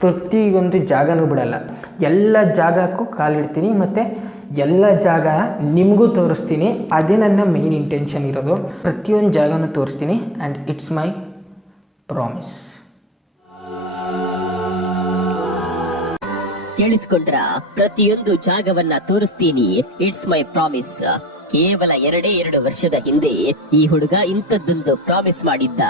ಪ್ರತಿಯೊಂದು ಜಾಗನೂ ಬಿಡಲ್ಲ. ಎಲ್ಲ ಜಾಗಕ್ಕೂ ಕಾಲಿಡ್ತೀನಿ ಮತ್ತು ಎಲ್ಲ ಜಾಗ ನಿಮಗೂ ತೋರಿಸ್ತೀನಿ. ಅದೇ ನನ್ನ ಮೇನ್ ಇಂಟೆನ್ಷನ್ ಇರೋದು. ಪ್ರತಿಯೊಂದು ಜಾಗನೂ ತೋರಿಸ್ತೀನಿ ಆ್ಯಂಡ್ ಇಟ್ಸ್ ಮೈ ಪ್ರಾಮಿಸ್ ಕೇಳಿಸ್ಕೊಂಡ್ರ? ಪ್ರತಿಯೊಂದು ಜಾಗವನ್ನ ತೋರಿಸ್ತೀನಿ. ಇಟ್ಸ್ ಮೈ ಪ್ರಾಮಿಸ್ ಕೇವಲ ಎರಡೇ ಎರಡು ವರ್ಷದ ಹಿಂದೆ ಈ ಹುಡುಗ ಇಂಥದ್ದೊಂದು ಪ್ರಾಮಿಸ್ ಮಾಡಿದ್ದ.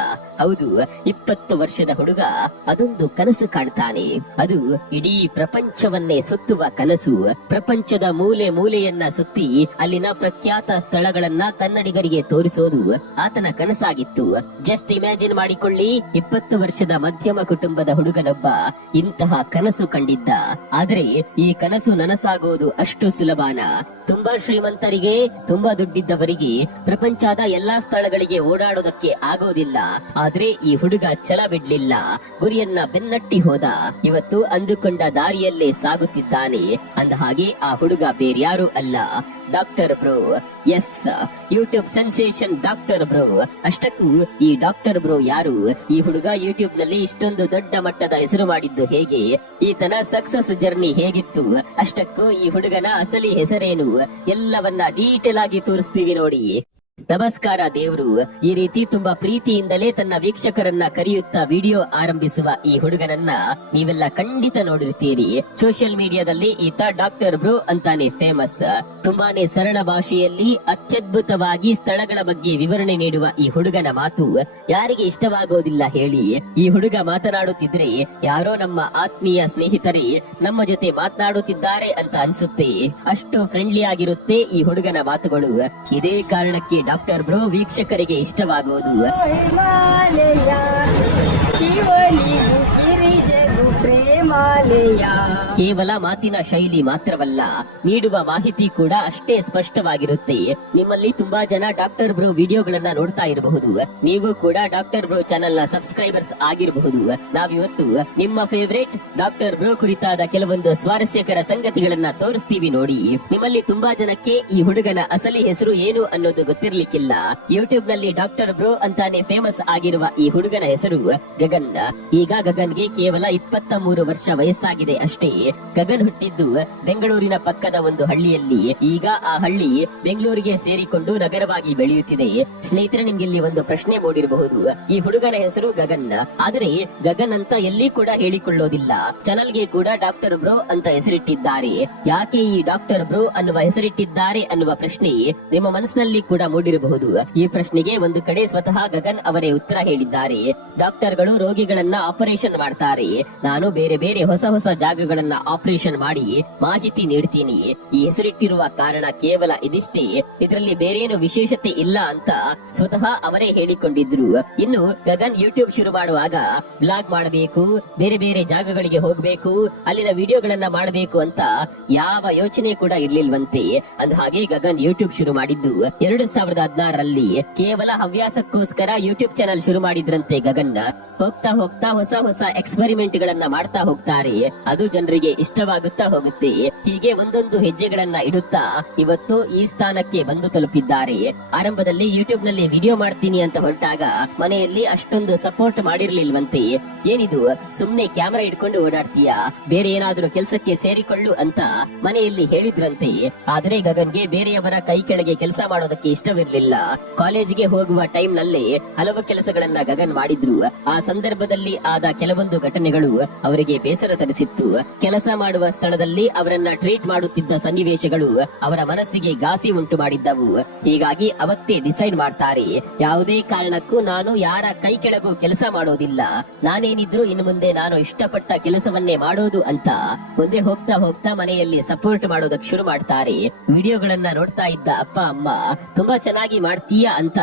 ಹೌದು, ಇಪ್ಪತ್ತು ವರ್ಷದ ಹುಡುಗ, ಅದೊಂದು ಕನಸು ಕಾಣ್ತಾನೆ. ಅದು ಇಡೀ ಪ್ರಪಂಚವನ್ನೇ ಸುತ್ತುವ ಕನಸು. ಪ್ರಪಂಚದ ಮೂಲೆ ಮೂಲೆಯನ್ನ ಸುತ್ತಿ ಅಲ್ಲಿನ ಪ್ರಖ್ಯಾತ ಸ್ಥಳಗಳನ್ನ ಕನ್ನಡಿಗರಿಗೆ ತೋರಿಸೋದು ಆತನ ಕನಸಾಗಿತ್ತು. ಜಸ್ಟ್ ಇಮ್ಯಾಜಿನ್ ಮಾಡಿಕೊಳ್ಳಿ, ಇಪ್ಪತ್ತು ವರ್ಷದ ಮಧ್ಯಮ ಕುಟುಂಬದ ಹುಡುಗನೊಬ್ಬ ಇಂತಹ ಕನಸು ಕಂಡಿದ್ದ. ಆದರೆ ಈ ಕನಸು ನನಸಾಗೋದು ಅಷ್ಟು ಸುಲಭನ. ತುಂಬಾ ಶ್ರೀಮಂತರಿಗೆ, ತುಂಬಾ ದುಡ್ಡಿದ್ದವರಿಗೆ ಪ್ರಪಂಚದ ಎಲ್ಲಾ ಸ್ಥಳಗಳಿಗೆ ಓಡಾಡೋದಕ್ಕೆ ಆಗೋದಿಲ್ಲ. ಆದ್ರೆ ಈ ಹುಡುಗ ಛಲ ಬಿಡ್ಲಿಲ್ಲ. ಗುರಿಯನ್ನ ಬೆನ್ನಟ್ಟಿ ಹೋದ. ಇವತ್ತು ಅಂದುಕೊಂಡ ದಾರಿಯಲ್ಲೇ ಸಾಗುತ್ತಿದ್ದಾನೆ. ಅಂದ ಹಾಗೆ ಆ ಹುಡುಗ ಬೇರ್ಯಾರು ಅಲ್ಲ. Doctor bro. Yes. YouTube sensation doctor bro. ಅಷ್ಟಕ್ಕೂ ಈ ಡಾಕ್ಟರ್ ಬ್ರೋ ಯಾರು? ಈ ಹುಡುಗ ಯೂಟ್ಯೂಬ್ನಲ್ಲಿ ಇಷ್ಟೊಂದು ದೊಡ್ಡ ಮಟ್ಟದ ಹೆಸರು ಮಾಡಿದ್ದು ಹೇಗೆ? ಈತನ ಸಕ್ಸಸ್ ಜರ್ನಿ ಹೇಗಿತ್ತು? ಅಷ್ಟಕ್ಕೂ ಈ ಹುಡುಗನ ಅಸಲಿ ಹೆಸರೇನು? ಎಲ್ಲವನ್ನ ಡೀಟೇಲ್ ಆಗಿ ತೋರಿಸ್ತೀವಿ ನೋಡಿ. ನಮಸ್ಕಾರ ದೇವರು. ಈ ರೀತಿ ತುಂಬಾ ಪ್ರೀತಿಯಿಂದಲೇ ತನ್ನ ವೀಕ್ಷಕರನ್ನ ಕರೆಯುತ್ತಾ ವಿಡಿಯೋ ಆರಂಭಿಸುವ ಈ ಹುಡುಗನನ್ನ ನೀವೆಲ್ಲ ಖಂಡಿತ ನೋಡಿರ್ತೀರಿ. ಸೋಷಿಯಲ್ ಮೀಡಿಯಾದಲ್ಲಿ ಈತ ಡಾಕ್ಟರ್ ಬ್ರೋ ಅಂತಾನೆ ಫೇಮಸ್. ತುಂಬಾನೇ ಸರಳ ಭಾಷೆಯಲ್ಲಿ ಅತ್ಯದ್ಭುತವಾಗಿ ಸ್ಥಳಗಳ ಬಗ್ಗೆ ವಿವರಣೆ ನೀಡುವ ಈ ಹುಡುಗನ ಮಾತು ಯಾರಿಗೆ ಇಷ್ಟವಾಗೋದಿಲ್ಲ ಹೇಳಿ. ಈ ಹುಡುಗ ಮಾತನಾಡುತ್ತಿದ್ರೆ ಯಾರೋ ನಮ್ಮ ಆತ್ಮೀಯ ಸ್ನೇಹಿತರೇ ನಮ್ಮ ಜೊತೆ ಮಾತನಾಡುತ್ತಿದ್ದಾರೆ ಅಂತ ಅನ್ಸುತ್ತೆ. ಅಷ್ಟು ಫ್ರೆಂಡ್ಲಿ ಆಗಿರುತ್ತೆ ಈ ಹುಡುಗನ ಮಾತುಗಳು. ಇದೇ ಕಾರಣಕ್ಕೆ ಡಾಕ್ಟರ್ ಬ್ರೋ ವೀಕ್ಷಕರಿಗೆ ಇಷ್ಟವಾಗುವುದು. ಶಿವನಿಗೂ ಗಿರಿಜಗೂ ಪ್ರೇಮಾಲಯ. ಕೇವಲ ಮಾತಿನ ಶೈಲಿ ಮಾತ್ರವಲ್ಲ, ನೀಡುವ ಮಾಹಿತಿ ಕೂಡ ಅಷ್ಟೇ ಸ್ಪಷ್ಟವಾಗಿರುತ್ತೆ. ನಿಮ್ಮಲ್ಲಿ ತುಂಬಾ ಜನ ಡಾಕ್ಟರ್ ಬ್ರೋ ವಿಡಿಯೋಗಳನ್ನ ನೋಡ್ತಾ ಇರಬಹುದು. ನೀವು ಕೂಡ ಡಾಕ್ಟರ್ ಬ್ರೋ ಚಾನೆಲ್ನ ಸಬ್ಸ್ಕ್ರೈಬರ್ಸ್ ಆಗಿರಬಹುದು. ನಾವಿವತ್ತು ನಿಮ್ಮ ಫೇವರೇಟ್ ಡಾಕ್ಟರ್ ಬ್ರೋ ಕುರಿತಾದ ಕೆಲವೊಂದು ಸ್ವಾರಸ್ಯಕರ ಸಂಗತಿಗಳನ್ನ ತೋರಿಸ್ತೀವಿ ನೋಡಿ. ನಿಮ್ಮಲ್ಲಿ ತುಂಬಾ ಜನಕ್ಕೆ ಈ ಹುಡುಗನ ಅಸಲಿ ಹೆಸರು ಏನು ಅನ್ನೋದು ಗೊತ್ತಿರ್ಲಿಕ್ಕಿಲ್ಲ. ಯೂಟ್ಯೂಬ್ನಲ್ಲಿ ಡಾಕ್ಟರ್ ಬ್ರೋ ಅಂತಾನೆ ಫೇಮಸ್ ಆಗಿರುವ ಈ ಹುಡುಗನ ಹೆಸರು ಗಗನ್. ಈಗ ಗಗನ್ಗೆ ಕೇವಲ ಇಪ್ಪತ್ತ ಮೂರು ವರ್ಷ ವಯಸ್ಸಾಗಿದೆ ಅಷ್ಟೇ. ಗಗನ್ ಹುಟ್ಟಿದ್ದು ಬೆಂಗಳೂರಿನ ಪಕ್ಕದ ಒಂದು ಹಳ್ಳಿಯಲ್ಲಿ ಈಗ ಆ ಹಳ್ಳಿ ಬೆಂಗಳೂರಿಗೆ ಸೇರಿಕೊಂಡು ನಗರವಾಗಿ ಬೆಳೆಯುತ್ತಿದೆ. ಸ್ನೇಹಿತರೆ ನಿಮ್ಗೆ ಇಲ್ಲಿ ಒಂದು ಪ್ರಶ್ನೆ ಮೂಡಿರಬಹುದು. ಈ ಹುಡುಗನ ಹೆಸರು ಗಗನ್. ಆದರೆ ಗಗನ್ ಅಂತ ಎಲ್ಲಿ ಕೂಡ ಹೇಳಿಕೊಳ್ಳೋದಿಲ್ಲ. ಚಾನಲ್ಗೆ ಕೂಡ ಡಾಕ್ಟರ್ ಬ್ರೋ ಅಂತ ಹೆಸರಿಟ್ಟಿದ್ದಾರೆ. ಯಾಕೆ ಈ ಡಾಕ್ಟರ್ ಬ್ರೋ ಅನ್ನುವ ಹೆಸರಿಟ್ಟಿದ್ದಾರೆ ಅನ್ನುವ ಪ್ರಶ್ನೆ ನಿಮ್ಮ ಮನಸ್ಸಿನಲ್ಲಿ ಕೂಡ ಮೂಡಿರಬಹುದು. ಈ ಪ್ರಶ್ನೆಗೆ ಒಂದು ಕಡೆ ಸ್ವತಃ ಗಗನ್ ಅವರೇ ಉತ್ತರ ಹೇಳಿದ್ದಾರೆ. ಡಾಕ್ಟರ್ಗಳು ರೋಗಿಗಳನ್ನ ಆಪರೇಷನ್ ಮಾಡ್ತಾರೆ. ನಾನು ಬೇರೆ ಬೇರೆ ಹೊಸ ಹೊಸ ಜಾಗಗಳನ್ನ ಆಪರೇಷನ್ ಮಾಡಿ ಮಾಹಿತಿ ನೀಡ್ತೀನಿ. ಈ ಹೆಸರಿಟ್ಟಿರುವ ಕಾರಣ ಕೇವಲ ಇದಿಷ್ಟೇ. ಇದರಲ್ಲಿ ಬೇರೇನು ವಿಶೇಷತೆ ಇಲ್ಲ ಅಂತ ಸ್ವತಃ ಅವರೇ ಹೇಳಿಕೊಂಡಿದ್ರು. ಇನ್ನು ಗಗನ್ ಯೂಟ್ಯೂಬ್ ಶುರು ಮಾಡುವಾಗ ಬ್ಲಾಗ್ ಮಾಡಬೇಕು, ಬೇರೆ ಬೇರೆ ಜಾಗಗಳಿಗೆ ಹೋಗ್ಬೇಕು, ಅಲ್ಲಿನ ವಿಡಿಯೋಗಳನ್ನ ಮಾಡಬೇಕು ಅಂತ ಯಾವ ಯೋಚನೆ ಕೂಡ ಇರ್ಲಿಲ್ವಂತೆ. ಅಂದ ಹಾಗೆ ಗಗನ್ ಯೂಟ್ಯೂಬ್ ಶುರು ಮಾಡಿದ್ದು. ಎರಡು ಸಾವಿರದ ಹದಿನಾರರಲ್ಲಿ ಕೇವಲ ಹವ್ಯಾಸಕ್ಕೋಸ್ಕರ ಯೂಟ್ಯೂಬ್ ಚಾನಲ್ ಶುರು ಮಾಡಿದ್ರಂತೆ ಗಗನ್. ಹೋಗ್ತಾ ಹೋಗ್ತಾ ಹೊಸ ಹೊಸ ಎಕ್ಸ್ಪೆರಿಮೆಂಟ್ ಗಳನ್ನ ಮಾಡ್ತಾ ಹೋಗ್ತಾರೆ. ಅದು ಜನರಿಗೆ ಇಷ್ಟವಾಗುತ್ತಾ ಹೋಗುತ್ತೆ. ಹೀಗೆ ಒಂದೊಂದು ಹೆಜ್ಜೆಗಳನ್ನ ಇಡುತ್ತಾ ಇವತ್ತು ಈ ಸ್ಥಾನಕ್ಕೆ ಬಂದು ತಲುಪಿದ್ದಾರೆ. ಆರಂಭದಲ್ಲಿ ಯೂಟ್ಯೂಬ್ನಲ್ಲಿ ವಿಡಿಯೋ ಮಾಡ್ತೀನಿ ಅಂತ ಹೊರಟಾಗ ಮನೆಯಲ್ಲಿ ಅಷ್ಟೊಂದು ಸಪೋರ್ಟ್ ಮಾಡಿರ್ಲಿಲ್ವಂತೆ. ಏನಿದು, ಸುಮ್ನೆ ಕ್ಯಾಮೆರಾ ಇಟ್ಕೊಂಡು ಓಡಾಡ್ತೀಯಾ? ಬೇರೆ ಏನಾದ್ರೂ ಕೆಲಸಕ್ಕೆ ಸೇರಿಕೊಳ್ಳು ಅಂತ ಮನೆಯಲ್ಲಿ ಹೇಳಿದ್ರಂತೆ. ಆದ್ರೆ ಗಗನ್ಗೆ ಬೇರೆಯವರ ಕೈ ಕೆಳಗೆ ಕೆಲಸ ಮಾಡೋದಕ್ಕೆ ಇಷ್ಟವಿರ್ಲಿಲ್ಲ. ಕಾಲೇಜಿಗೆ ಹೋಗುವ ಟೈಮ್ನಲ್ಲಿ ಹಲವು ಕೆಲಸಗಳನ್ನ ಗಗನ್ ಮಾಡಿದ್ರು. ಆ ಸಂದರ್ಭದಲ್ಲಿ ಆದ ಕೆಲವೊಂದು ಘಟನೆಗಳು ಅವರಿಗೆ ಬೇಸರ ತರಿಸಿತ್ತು. ಕೆಲಸ ಮಾಡುವ ಸ್ಥಳದಲ್ಲಿ ಅವರನ್ನ ಟ್ರೀಟ್ ಮಾಡುತ್ತಿದ್ದ ಸನ್ನಿವೇಶಗಳು ಅವರ ಮನಸ್ಸಿಗೆ ಗಾಸಿ ಉಂಟು ಮಾಡಿದ್ದವು. ಹೀಗಾಗಿ ಅವತ್ತೇ ಡಿಸೈಡ್ ಮಾಡ್ತಾರೆ. ಯಾವುದೇ ಕಾರಣಕ್ಕೂ ನಾನು ಯಾರ ಕೈ ಕೆಳಗೂ ಕೆಲಸ ಮಾಡೋದಿಲ್ಲ. ನಾನೇನಿದ್ರು ಇನ್ನು ಮುಂದೆ ನಾನು ಇಷ್ಟಪಟ್ಟ ಕೆಲಸವನ್ನೇ ಮಾಡೋದು ಅಂತ ಮುಂದೆ ಹೋಗ್ತಾ ಹೋಗ್ತಾ ಮನೆಯಲ್ಲಿ ಸಪೋರ್ಟ್ ಮಾಡೋದಕ್ಕೆ ಶುರು ಮಾಡ್ತಾರೆ. ವಿಡಿಯೋಗಳನ್ನ ನೋಡ್ತಾ ಇದ್ದ ಅಪ್ಪ, ಅಮ್ಮ, ತುಂಬಾ ಚೆನ್ನಾಗಿ ಮಾಡ್ತೀಯಾ? ಅಂತ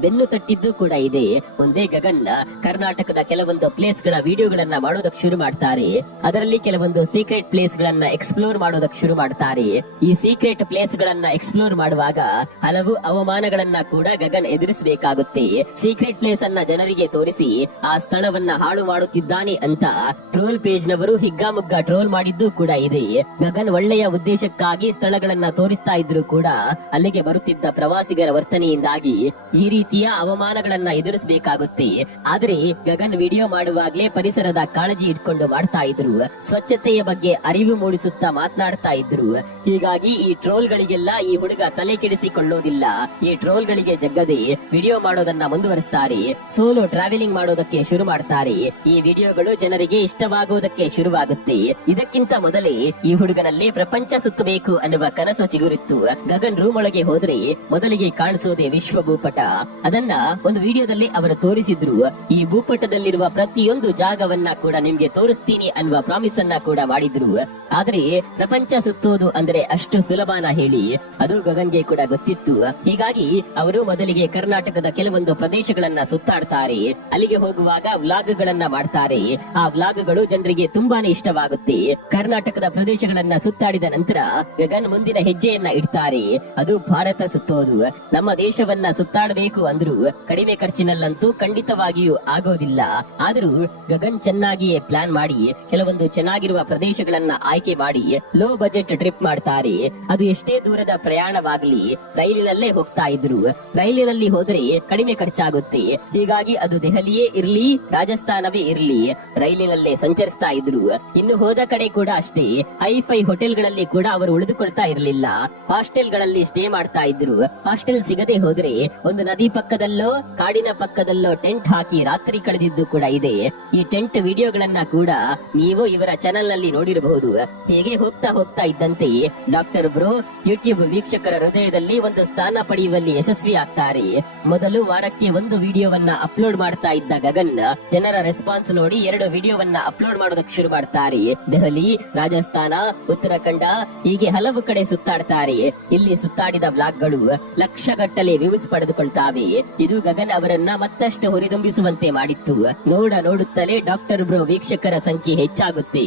ಬೆನ್ನು ತಟ್ಟಿದ್ದು ಕೂಡ ಇದೆ. ಒಂದೇ ಗಗನ್ ಕರ್ನಾಟಕದ ಕೆಲವೊಂದು ಪ್ಲೇಸ್ಗಳ ವಿಡಿಯೋಗಳನ್ನ ಮಾಡೋದಕ್ಕೆ ಶುರು ಮಾಡ್ತಾರೆ. ಅದರಲ್ಲಿ ಕೆಲವೊಂದು ಸೀಕ್ರೆಟ್ ಪ್ಲೇಸ್ ಗಳನ್ನ ಎಕ್ಸ್ಪ್ಲೋರ್ ಮಾಡೋದಕ್ಕೆ ಶುರು ಮಾಡ್ತಾರೆ. ಈ ಸೀಕ್ರೆಟ್ ಪ್ಲೇಸ್ ಗಳನ್ನ ಎಕ್ಸ್ಪ್ಲೋರ್ ಮಾಡುವಾಗ ಹಲವು ಅವಮಾನಗಳನ್ನ ಕೂಡ ಗಗನ್ ಎದುರಿಸಬೇಕಾಗುತ್ತೆ. ಸೀಕ್ರೆಟ್ ಪ್ಲೇಸ್ ಅನ್ನ ಜನರಿಗೆ ತೋರಿಸಿ ಆ ಸ್ಥಳವನ್ನ ಹಾಳು ಮಾಡುತ್ತಿದ್ದಾನೆ ಅಂತ ಟ್ರೋಲ್ ಪೇಜ್ ನವರು ಹಿಗ್ಗಾಮುಗ್ಗ ಟ್ರೋಲ್ ಮಾಡಿದ್ದು ಕೂಡ ಇದೆ. ಗಗನ್ ಒಳ್ಳೆಯ ಉದ್ದೇಶಕ್ಕಾಗಿ ಸ್ಥಳಗಳನ್ನ ತೋರಿಸ್ತಾ ಇದ್ರು ಕೂಡ ಅಲ್ಲಿಗೆ ಬರುತ್ತಿದ್ದ ಪ್ರವಾಸಿಗರ ವರ್ತನೆಯಿಂದಾಗಿ ಈ ರೀತಿಯ ಅವಮಾನಗಳನ್ನ ಎದುರಿಸಬೇಕಾಗುತ್ತೆ. ಆದ್ರೆ ಗಗನ್ ವಿಡಿಯೋ ಮಾಡುವಾಗ್ಲೇ ಪರಿಸರದ ಕಾಳಜಿ ಇಟ್ಕೊಂಡು ಮಾಡ್ತಾ ಇದ್ರು. ಸ್ವಚ್ಛತೆಯ ಬಗ್ಗೆ ಅರಿವು ಮೂಡಿಸುತ್ತಾ ಮಾತನಾಡ್ತಾ ಇದ್ರು. ಹೀಗಾಗಿ ಈ ಟ್ರೋಲ್ ಗಳಿಗೆಲ್ಲ ಈ ಹುಡುಗ ತಲೆ ಕೆಡಿಸಿಕೊಳ್ಳೋದಿಲ್ಲ. ಈ ಟ್ರೋಲ್ ಗಳಿಗೆ ಜಗ್ಗದೆ ವಿಡಿಯೋ ಮಾಡೋದನ್ನ ಮುಂದುವರಿಸ್ತಾರೆ. ಸೋಲೋ ಟ್ರಾವೆಲಿಂಗ್ ಮಾಡೋದಕ್ಕೆ ಶುರು ಮಾಡ್ತಾರೆ. ಈ ವಿಡಿಯೋಗಳು ಜನರಿಗೆ ಇಷ್ಟವಾಗುವುದಕ್ಕೆ ಶುರುವಾಗುತ್ತೆ. ಇದಕ್ಕಿಂತ ಮೊದಲೇ ಈ ಹುಡುಗನಲ್ಲಿ ಪ್ರಪಂಚ ಸುತ್ತಬೇಕು ಅನ್ನುವ ಕನಸು ಚಿಗುರಿತ್ತು. ಗಗನ್ ರೂಮ್ ಒಳಗೆ ಹೋದ್ರೆ ಮೊದಲಿಗೆ ಕಾಣಿಸೋದೆ ವಿಶ್ವ ಭೂಪಟ. ಅದನ್ನ ಒಂದು ವಿಡಿಯೋದಲ್ಲಿ ಅವರು ತೋರಿಸಿದ್ರು. ಈ ಭೂಪಟದಲ್ಲಿರುವ ಪ್ರತಿಯೊಂದು ಜಾಗವನ್ನ ಕೂಡ ನಿಮ್ಗೆ ತೋರಿಸ್ತೀನಿ ಅನ್ನುವ ಪ್ರಾಮಿಸ್ ಅನ್ನ ಕೂಡ ಮಾಡಿದ್ರು ಆದ್ರೆ ಪ್ರಪಂಚ ಸುತ್ತೋದು ಅಂದ್ರೆ ಅಷ್ಟು ಸುಲಭನ ಹೇಳಿ, ಅದು ಗಗನ್ಗೆ ಕೂಡ ಗೊತ್ತಿತ್ತು. ಹೀಗಾಗಿ ಅವರು ಮೊದಲಿಗೆ ಕರ್ನಾಟಕದ ಕೆಲವೊಂದು ಪ್ರದೇಶಗಳನ್ನ ಸುತ್ತಾಡ್ತಾರೆ. ಅಲ್ಲಿಗೆ ಹೋಗುವಾಗ ವ್ಲಾಗ್ ಗಳನ್ನ ಮಾಡ್ತಾರೆ. ಆ ವ್ಲಾಗ್ಗಳು ಜನರಿಗೆ ತುಂಬಾನೇ ಇಷ್ಟವಾಗುತ್ತೆ. ಕರ್ನಾಟಕದ ಪ್ರದೇಶಗಳನ್ನ ಸುತ್ತಾಡಿದ ನಂತರ ಗಗನ್ ಮುಂದಿನ ಹೆಜ್ಜೆಯನ್ನ ಇಡ್ತಾರೆ. ಅದು ಭಾರತ ಸುತ್ತೋದು. ನಮ್ಮ ದೇಶವನ್ನ ಸುತ್ತಾಡಬೇಕು ಅಂದ್ರು ಕಡಿಮೆ ಖರ್ಚಿನಲ್ಲಂತೂ ಖಂಡಿತವಾಗಿಯೂ ಆಗೋದಿಲ್ಲ. ಆದರೂ ಗಗನ್ ಚೆನ್ನಾಗಿಯೇ ಪ್ಲಾನ್ ಮಾಡಿ, ಕೆಲವೊಂದು ಚೆನ್ನಾಗಿರುವ ಪ್ರದೇಶಗಳನ್ನ ಆಯ್ಕೆ ಮಾಡಿ ಲೋ ಬಜೆಟ್ ಟ್ರಿಪ್ ಮಾಡ್ತಾರೆ. ಅದು ಎಷ್ಟೇ ದೂರದ ಪ್ರಯಾಣವಾಗಲಿ ರೈಲಿನಲ್ಲೇ ಹೋಗ್ತಾ ಇದ್ರು. ರೈಲಿನಲ್ಲಿ ಹೋದ್ರೆ ಕಡಿಮೆ ಖರ್ಚಾಗುತ್ತೆ. ಹೀಗಾಗಿ ಅದು ದೆಹಲಿಯೇ ಇರ್ಲಿ, ರಾಜಸ್ಥಾನವೇ ಇರ್ಲಿ. ರೈಲಿನಲ್ಲೇ ಸಂಚರಿಸ್ತಾ ಇದ್ರು. ಇನ್ನು ಹೋದ ಕಡೆ ಕೂಡ ಅಷ್ಟೇ. ಹೈಫೈ ಹೋಟೆಲ್ಗಳಲ್ಲಿ ಕೂಡ ಅವರು ಉಳಿದುಕೊಳ್ತಾ ಇರಲಿಲ್ಲ. ಹಾಸ್ಟೆಲ್ಗಳಲ್ಲಿ ಸ್ಟೇ ಮಾಡ್ತಾ ಇದ್ರು. ಹಾಸ್ಟೆಲ್ ಸಿಗದೆ ಹೋದ್ರೆ ಒಂದು ನದಿ ಪಕ್ಕದಲ್ಲೋ, ಕಾಡಿನ ಪಕ್ಕದಲ್ಲೋ ಟೆಂಟ್ ಹಾಕಿ ರಾತ್ರಿ ಕಳೆದಿದ್ದು ಕೂಡ ಇದೆ. ಈ ಟೆಂಟ್ ವಿಡಿಯೋಗಳನ್ನ ಕೂಡ ನೀವು ಇವರ ಚಾನೆಲ್ನಲ್ಲಿ ನೋಡಿರಬಹುದು. ಹೀಗೆ ಹೋಗ್ತಾ ಹೋಗ್ತಾ ಇದ್ದಂತೆ ಡಾಕ್ಟರ್ ಬ್ರೋ, ಯೂಟ್ಯೂಬ್ ವೀಕ್ಷಕರ ಹೃದಯದಲ್ಲಿ ಒಂದು ಸ್ಥಾನ ಪಡೆಯುವಲ್ಲಿ ಯಶಸ್ವಿ ಆಗ್ತಾರೆ. ಮೊದಲು ವಾರಕ್ಕೆ ಒಂದು ವಿಡಿಯೋವನ್ನ ಅಪ್ಲೋಡ್ ಮಾಡ್ತಾ ಇದ್ದ ಗಗನ್, ಜನರ ರೆಸ್ಪಾನ್ಸ್ ನೋಡಿ ಎರಡು ವಿಡಿಯೋವನ್ನ ಅಪ್ಲೋಡ್ ಮಾಡೋದಕ್ಕೆ ಶುರು ಮಾಡ್ತಾರೆ. ದೆಹಲಿ, ರಾಜಸ್ಥಾನ, ಉತ್ತರಾಖಂಡ ಹೀಗೆ ಹಲವು ಕಡೆ ಸುತ್ತಾಡ್ತಾರೆ. ಇಲ್ಲಿ ಸುತ್ತಾಡಿದ ಬ್ಲಾಗ್ಗಳು ಲಕ್ಷಗಟ್ಟಲೆ ವ್ಯೂಸ್ ಪಡೆದುಕೊಳ್ತಾವೆ. ಇದು ಗಗನ್ ಅವರನ್ನ ಮತ್ತಷ್ಟು ಹುರಿದುಂಬಿಸುವಂತೆ ಮಾಡಿತ್ತು. ನೋಡ ನೋಡುತ್ತಲೇ ಡಾಕ್ಟರ್ ಬ್ರೋ ವೀಕ್ಷಕರ ಸಂಖ್ಯೆ ಹೆಚ್ಚಾಗುತ್ತೆ.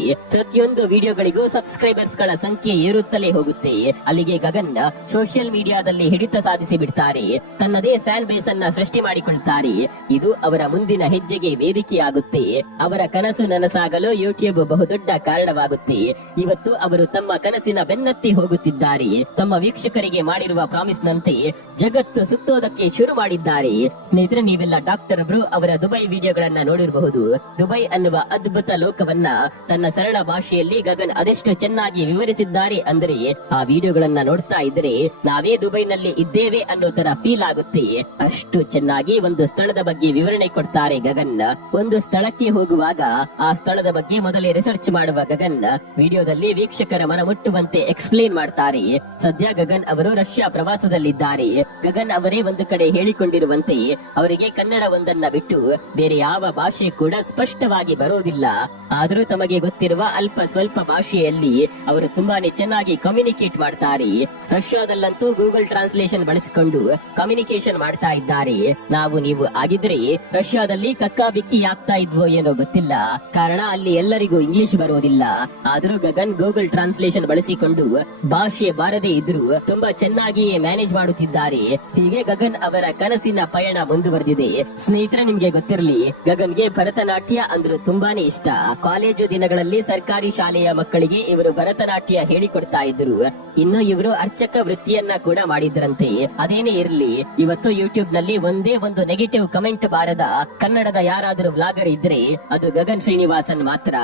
ಪ್ರತಿಯೊಂದು ವಿಡಿಯೋಗಳಿಗೂ ಸಬ್ಸ್ಕ್ರೈಬರ್ಸ್ಗಳ ಸಂಖ್ಯೆ ಏರುತ್ತಲೇ ಹೋಗುತ್ತೆ. ಅಲ್ಲಿಗೆ ಗಗನ್ ಸೋಷಿಯಲ್ ಮೀಡಿಯಾದಲ್ಲಿ ಹಿಡಿತ ಸಾಧಿಸಿ ಬಿಡ್ತಾರೆ. ತನ್ನದೇ ಫ್ಯಾನ್ ಬೇಸ್ ಅನ್ನ ಸೃಷ್ಟಿ ಮಾಡಿಕೊಳ್ತಾರೆ. ಇದು ಅವರ ಮುಂದಿನ ಹೆಜ್ಜೆಗೆ ವೇದಿಕೆಯಾಗುತ್ತೆ. ಅವರ ಕನಸು ನನಸಾಗಲು ಯೂಟ್ಯೂಬ್ ಬಹುದೊಡ್ಡ ಕಾರಣವಾಗುತ್ತೆ. ಇವತ್ತು ಅವರು ತಮ್ಮ ಕನಸಿನ ಬೆನ್ನತ್ತಿ ಹೋಗುತ್ತಿದ್ದಾರೆ. ತಮ್ಮ ವೀಕ್ಷಕರಿಗೆ ಮಾಡಿರುವ ಪ್ರಾಮಿಸ್ ನಂತೆ ಜಗತ್ತು ಸುತ್ತೋದಕ್ಕೆ ಶುರು ಮಾಡಿದ್ದಾರೆ. ಸ್ನೇಹಿತರೆ, ನೀವೆಲ್ಲ ಡಾಕ್ಟರ್ ಬ್ರೋ ಅವರ ದುಬೈ ವಿಡಿಯೋಗಳನ್ನ ನೋಡಿರಬಹುದು. ದುಬೈ ಅನ್ನುವ ಅದ್ಭುತ ಲೋಕವನ್ನ ತನ್ನ ಸರಳ ಭಾಷೆಯಲ್ಲಿ ಗಗನ್ ಅದೆಷ್ಟು ಚೆನ್ನಾಗಿ ವಿವರಿಸಿದ್ದಾರೆ ಅಂದ್ರೆ, ಆ ವಿಡಿಯೋಗಳನ್ನ ನೋಡ್ತಾ ಇದ್ರೆ ನಾವೇ ದುಬೈನಲ್ಲಿ ಇದ್ದೇವೆ ಅನ್ನೋ ತರ ಫೀಲ್ ಆಗುತ್ತೆ. ಅಷ್ಟು ಚೆನ್ನಾಗಿ ಒಂದು ಸ್ಥಳದ ಬಗ್ಗೆ ವಿವರಣೆ ಕೊಡ್ತಾರೆ ಗಗನ್. ಒಂದು ಸ್ಥಳಕ್ಕೆ ಹೋಗುವಾಗ ಆ ಸ್ಥಳದ ಬಗ್ಗೆ ಮೊದಲೇ ರಿಸರ್ಚ್ ಮಾಡುವ ಗಗನ್ ವಿಡಿಯೋದಲ್ಲಿ ವೀಕ್ಷಕರ ಮನ ಮುಟ್ಟುವಂತೆ ಎಕ್ಸ್ಪ್ಲೇನ್ ಮಾಡ್ತಾರೆ. ಸದ್ಯ ಗಗನ್ ಅವರು ರಷ್ಯಾ ಪ್ರವಾಸದಲ್ಲಿದ್ದಾರೆ. ಗಗನ್ ಅವರೇ ಒಂದು ಕಡೆ ಹೇಳಿಕೊಂಡಿರುವಂತೆ, ಅವರಿಗೆ ಕನ್ನಡ ಒಂದನ್ನ ಬಿಟ್ಟು ಬೇರೆ ಯಾವ ಭಾಷೆ ಕೂಡ ಸ್ಪಷ್ಟವಾಗಿ ಬರೋದಿಲ್ಲ. ಆದರೂ ತಮಗೆ ಗೊತ್ತಿರುವ ಅಲ್ಪ ಸ್ವಲ್ಪ ಭಾಷೆಯಲ್ಲಿ ಅವರು ತುಂಬಾನೇ ಚೆನ್ನಾಗಿ ಕಮ್ಯುನಿಕೇಟ್ ಮಾಡ್ತಾರೆ. ರಷ್ಯಾದಲ್ಲಂತೂ ಗೂಗಲ್ ಟ್ರಾನ್ಸ್ಲೇಷನ್ ಬಳಸಿಕೊಂಡು ಕಮ್ಯುನಿಕೇಶನ್ ಮಾಡ್ತಾ ಇದ್ದಾರೆ. ನಾವು ನೀವು ಆಗಿದ್ರೆ ರಷ್ಯಾದಲ್ಲಿ ಕಕ್ಕಾ ಬಿಕ್ಕಿ ಆಗ್ತಾ ಇದ್ವೋ ಏನೋ ಗೊತ್ತಿಲ್ಲ. ಕಾರಣ ಅಲ್ಲಿ ಎಲ್ಲರಿಗೂ ಇಂಗ್ಲಿಷ್ ಬರೋದಿಲ್ಲ. ಆದ್ರೂ ಗಗನ್ ಗೂಗಲ್ ಟ್ರಾನ್ಸ್ಲೇಷನ್ ಬಳಸಿಕೊಂಡು ಭಾಷೆ ಬಾರದೇ ಇದ್ರು ತುಂಬಾ ಚೆನ್ನಾಗಿಯೇ ಮ್ಯಾನೇಜ್ ಮಾಡುತ್ತಿದ್ದಾರೆ. ಹೀಗೆ ಗಗನ್ ಅವರ ಕನಸಿನ ಪಯಣ ಮುಂದುವರೆದಿದೆ. ಸ್ನೇಹಿತರೆ, ನಿಮ್ಗೆ ಗೊತ್ತಿರಲಿ, ಗಗನ್ಗೆ ಭರತನಾಟ್ಯ ಅಂದ್ರು ತುಂಬಾನೇ ಇಷ್ಟ. ಕಾಲೇಜು ದಿನಗಳಲ್ಲಿ ಸರ್ಕಾರಿ ಶಾಲೆಯ ಮಕ್ಕಳಿಗೆ ಇವರು ಭರತನಾಟ್ಯ ಹೇಳಿಕೊಡ್ತಾ ಇದ್ರು ಇನ್ನು ಇವರು ಅರ್ಚಕ ವೃತ್ತಿಯನ್ನ ಕೂಡ ಮಾಡಿದ್ರಂತೆ. ಅದೇನೇ ಇರಲಿ, ಇವತ್ತು ಯೂಟ್ಯೂಬ್ನಲ್ಲಿ ಒಂದೇ ಒಂದು ನೆಗೆಟಿವ್ ಕಮೆಂಟ್ ಬಾರದ ಕನ್ನಡದ ಯಾರಾದರೂ ವ್ಲಾಗರ್ ಇದ್ರೆ ಅದು ಗಗನ್ ಶ್ರೀನಿವಾಸನ್ ಮಾತ್ರ.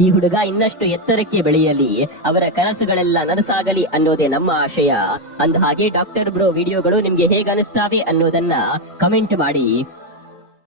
ಈ ಹುಡುಗ ಇನ್ನಷ್ಟು ಎತ್ತರಕ್ಕೆ ಬೆಳೆಯಲಿ, ಅವರ ಕನಸುಗಳೆಲ್ಲ ನನಸಾಗಲಿ ಅನ್ನೋದೇ ನಮ್ಮ ಆಶಯ. ಅಂದ ಹಾಗೆ ಡಾಕ್ಟರ್ ಬ್ರೋ ವಿಡಿಯೋಗಳು ನಿಮ್ಗೆ ಹೇಗನಿಸ್ತಾವೆ ಅನ್ನೋದನ್ನ ಕಮೆಂಟ್ ಮಾಡಿ.